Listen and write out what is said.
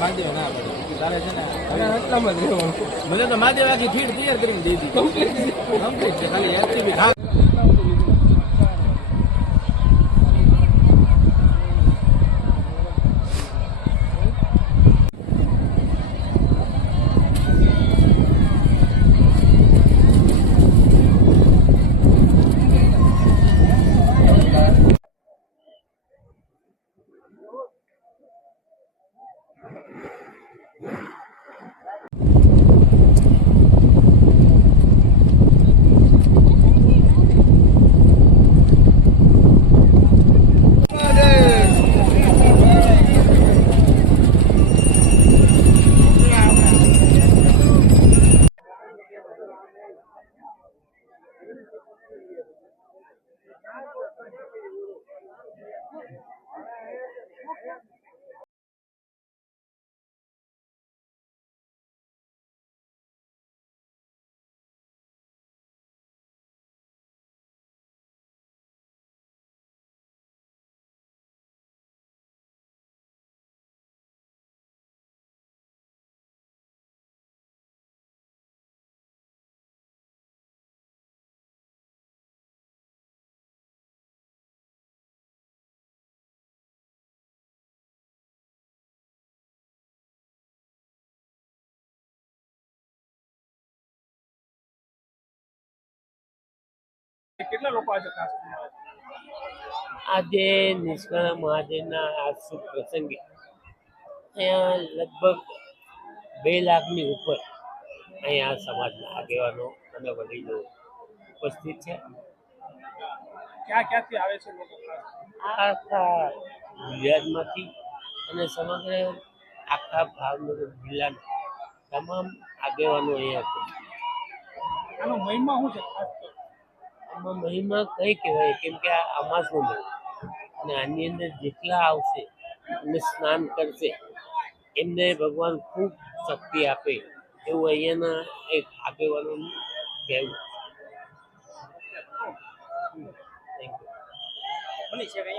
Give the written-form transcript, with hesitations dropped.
મહાદેવ ના પડે તારે છે ને એટલામાં જ રહેવાનું. મને તો મહાદેવ આખી ફીડ તૈયાર કરીને દીધી કમ્પ્લીટ છે ખાલી એસટીબી ખા. કેટલા લોકો આજે આજે નિષ્કાળા મહાદેવના આ શુભ પ્રસંગે અહીંયા લગભગ 2 લાખની ઉપર અહીંયા સમાજના આગેવાનો અને વડીલો ઉપસ્થિત છે. ક્યાંથી આવે છે લોકો? આ આખા ગુજરાતમાંથી અને સમગ્ર આખા ભાવનગર જિલ્લાના તમામ આગેવાનો અહીંયા ઉપસ્થિત. આનો મહિમા શું છે ખાસ તો? આમાં મહિમા કઈ કહેવાય, કેમ કે આ અમાસનો મહિનો અને આની અંદર જેટલા આવશે અને સ્નાન કરશે એમને ભગવાન ખૂબ શક્તિ આપે એવું અહીંયાના એક આગેવાનોનું કહેવું. Thank you.